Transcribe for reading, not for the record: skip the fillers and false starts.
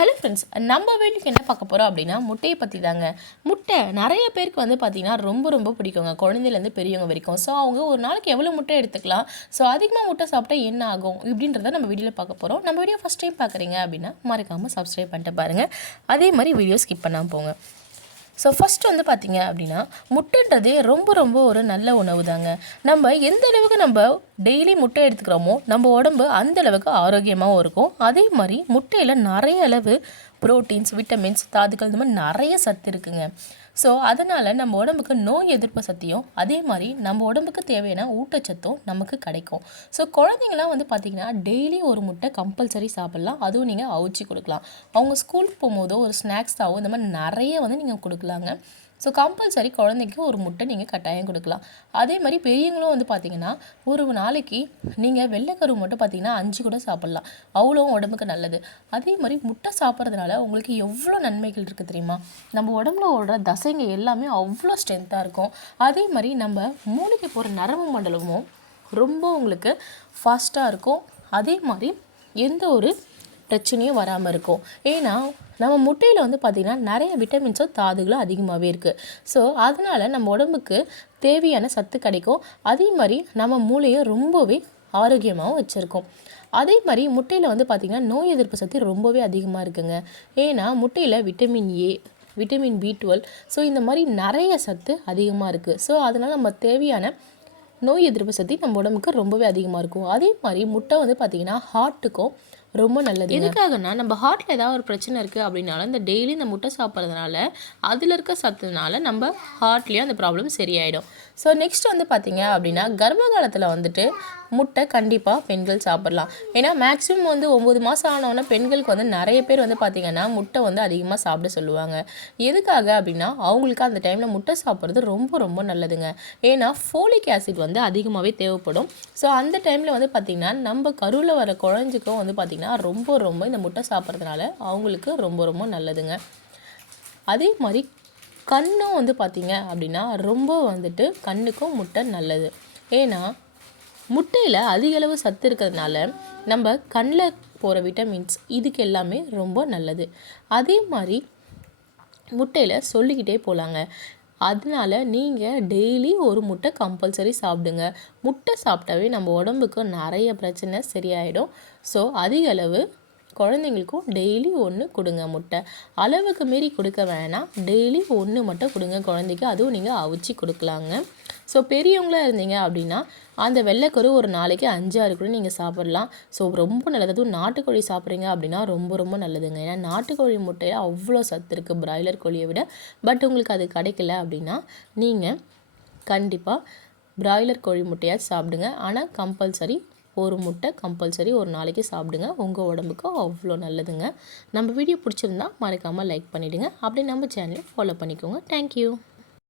Hello friends, நம்ம வீட்டுக்கு என்ன பார்க்க போகிறோம் அப்படின்னா முட்டையை பற்றி தாங்க. முட்டை நிறைய பேருக்கு வந்து பார்த்திங்கன்னா ரொம்ப ரொம்ப பிடிக்குங்க, குழந்தையிலேருந்து பெரியவங்க வரைக்கும். ஸோ அவங்க ஒரு நாளைக்கு எவ்வளோ முட்டை எடுத்துக்கலாம், ஸோ அதிகமாக முட்டை சாப்பிட்டா என்ன ஆகும் இப்படின்றத நம்ம வீடியோவில் பார்க்க போகிறோம். நம்ம வீடியோ ஃபஸ்ட் டைம் பார்க்குறீங்க அப்படின்னா மறக்காமல் சப்ஸ்கிரைப் பண்ணிட்டு பாருங்கள். அதே மாதிரி வீடியோ ஸ்கிப் பண்ணாமல் போங்க. ஸோ ஃபஸ்ட்டு வந்து பார்த்திங்க அப்படின்னா முட்டைன்றதே ரொம்ப ரொம்ப ஒரு நல்ல உணவு தாங்க. நம்ம எந்த அளவுக்கு நம்ம டெய்லி முட்டை எடுத்துக்கிறோமோ நம்ம உடம்பு அந்தளவுக்கு ஆரோக்கியமாகவும் இருக்கும். அதே மாதிரி முட்டையில் நிறைய அளவு ப்ரோட்டீன்ஸ், விட்டமின்ஸ், தாதுக்கள் இந்த மாதிரி நிறைய சத்து இருக்குங்க. ஸோ அதனால் நம்ம உடம்புக்கு நோய் எதிர்ப்பு சக்தியும் அதே மாதிரி நம்ம உடம்புக்கு தேவையான ஊட்டச்சத்தும் நமக்கு கிடைக்கும். ஸோ குழந்தைங்களாம் வந்து பார்த்திங்கன்னா டெய்லி ஒரு முட்டை கம்பல்சரி சாப்பிட்லாம். அதுவும் நீங்கள் அவிச்சு கொடுக்கலாம். அவங்க ஸ்கூலுக்கு போகும்போதோ ஒரு ஸ்நாக்ஸாகவோ இந்த மாதிரி நிறைய வந்து நீங்கள் கொடுக்கலாங்க. ஸோ கம்பல்சரி குழந்தைக்கு ஒரு முட்டை நீங்கள் கட்டாயம் கொடுக்கலாம். அதே மாதிரி பெரியவங்களும் வந்து பார்த்திங்கன்னா ஒரு நாளைக்கு நீங்கள் வெள்ளைக்கரு மட்டும் பார்த்திங்கன்னா 5 கூட சாப்பிட்லாம். அவ்வளோ உடம்புக்கு நல்லது. அதே மாதிரி முட்டை சாப்பிட்றதுனால உங்களுக்கு எவ்வளோ நன்மைகள் இருக்குது தெரியுமா? நம்ம உடம்புல ஓடுற தசைங்க எல்லாமே அவ்வளோ ஸ்ட்ரென்த்தாக இருக்கும். அதே மாதிரி நம்ம மூளைக்கு போகிற நரம்பு மண்டலமும் ரொம்ப உங்களுக்கு ஃபாஸ்ட்டாக இருக்கும். அதே மாதிரி எந்த ஒரு பிரச்சனையும் வராமல் இருக்கும். ஏன்னா நம்ம முட்டையில் வந்து பார்த்திங்கன்னா நிறைய விட்டமின்ஸும் தாதுகளும் அதிகமாகவே இருக்குது. ஸோ அதனால் நம்ம உடம்புக்கு தேவையான சத்து கிடைக்கும். அதே மாதிரி நம்ம மூளையை ரொம்பவே ஆரோக்கியமாகவும் வச்சுருக்கோம். அதே மாதிரி முட்டையில் வந்து பார்த்திங்கன்னா நோய் எதிர்ப்பு சக்தி ரொம்பவே அதிகமாக இருக்குங்க. ஏன்னா முட்டையில் vitamin A, vitamin B12, so இந்த மாதிரி நிறைய சத்து அதிகமாக இருக்குது. ஸோ அதனால் நம்ம தேவையான நோய் எதிர்ப்பு சக்தி நம்ம உடம்புக்கு ரொம்பவே அதிகமாக இருக்கும். அதே மாதிரி முட்டை வந்து பார்த்திங்கன்னா ஹார்ட்டுக்கும் ரொம்ப நல்லது. எதுக்காகனா நம்ம ஹார்ட்டில் ஏதாவது ஒரு பிரச்சனை இருக்குது அப்படின்னாலும் இந்த டெய்லி இந்த முட்டை சாப்பிட்றதுனால அதில் இருக்க சத்துனால நம்ம ஹார்ட்லேயும் அந்த ப்ராப்ளம் சரியாயிடும். ஸோ நெக்ஸ்ட் வந்து பார்த்திங்க அப்படின்னா கர்ப்ப காலத்தில் வந்துட்டு முட்டை கண்டிப்பாக பெண்கள் சாப்பிட்லாம். ஏன்னா மேக்ஸிமம் வந்து 9 மாதம் ஆனவுடனே பெண்களுக்கு வந்து நிறைய பேர் வந்து பார்த்திங்கன்னா முட்டை வந்து அதிகமாக சாப்பிட சொல்லுவாங்க. எதுக்காக அப்படின்னா அவங்களுக்கு அந்த டைமில் முட்டை சாப்பிட்றது ரொம்ப ரொம்ப நல்லதுங்க. ஏன்னா ஃபோலிக் ஆசிட் வந்து அதிகமாகவே தேவைப்படும். ஸோ அந்த டைமில் வந்து பார்த்திங்கன்னா நம்ம கருவில் வர குழந்தைக்கும் வந்து பார்த்திங்கன்னா ரொம்ப ரொம்ப இந்த முட்டை சாப்பிட்றதுனால அவங்களுக்கு ரொம்ப ரொம்ப நல்லதுங்க. அதே மாதிரி கண்ணும் வந்து பார்த்திங்க அப்படின்னா ரொம்ப வந்துட்டு கண்ணுக்கும் முட்டை நல்லது. ஏன்னா முட்டையில் அதிக அளவு சத்து இருக்கிறதுனால நம்ம கண்ணில் போகிற விட்டமின்ஸ் இதுக்கு எல்லாமே ரொம்ப நல்லது. அதே மாதிரி முட்டையில் சொல்லிக்கிட்டே போகலாங்க. அதனால் நீங்கள் டெய்லி ஒரு முட்டை கம்பல்சரி சாப்பிடுங்க. முட்டை சாப்பிட்டாவே நம்ம உடம்புக்கு நிறைய பிரச்சனை சரியாயிடும். ஸோ அதிக அளவு குழந்தைங்களுக்கும் டெய்லி 1 கொடுங்க முட்டை. அளவுக்கு மீறி கொடுக்க வேணாம். டெய்லி 1 மட்டும் கொடுங்க குழந்தைக்கு. அதுவும் நீங்கள் அவிச்சு கொடுக்கலாங்க. ஸோ பெரியவங்களாக இருந்தீங்க அப்படின்னா அந்த வெள்ளைக்கரு ஒரு நாளைக்கு 5-6 கூட நீங்கள் சாப்பிட்லாம். ஸோ ரொம்ப நல்லது. அதுவும் நாட்டுக்கோழி சாப்பிட்றீங்க அப்படின்னா ரொம்ப ரொம்ப நல்லதுங்க. ஏன்னா நாட்டுக்கோழி முட்டையில் அவ்வளோ சத்து இருக்குது பிராய்லர் கோழியை விட. பட் உங்களுக்கு அது கிடைக்கல அப்படின்னா நீங்கள் கண்டிப்பாக பிராய்லர் கோழி முட்டையாக சாப்பிடுங்க. ஆனால் கம்பல்சரி ஒரு முட்டை கம்பல்சரி ஒரு நாளைக்கு சாப்பிடுங்க. உங்கள் உடம்புக்கு அவ்வளோ நல்லதுங்க. நம்ம வீடியோ பிடிச்சிருந்தா மறக்காமல் லைக் பண்ணிவிடுங்க. அப்படியே நம்ம சேனலை ஃபாலோ பண்ணிக்கோங்க. தேங்க்யூ.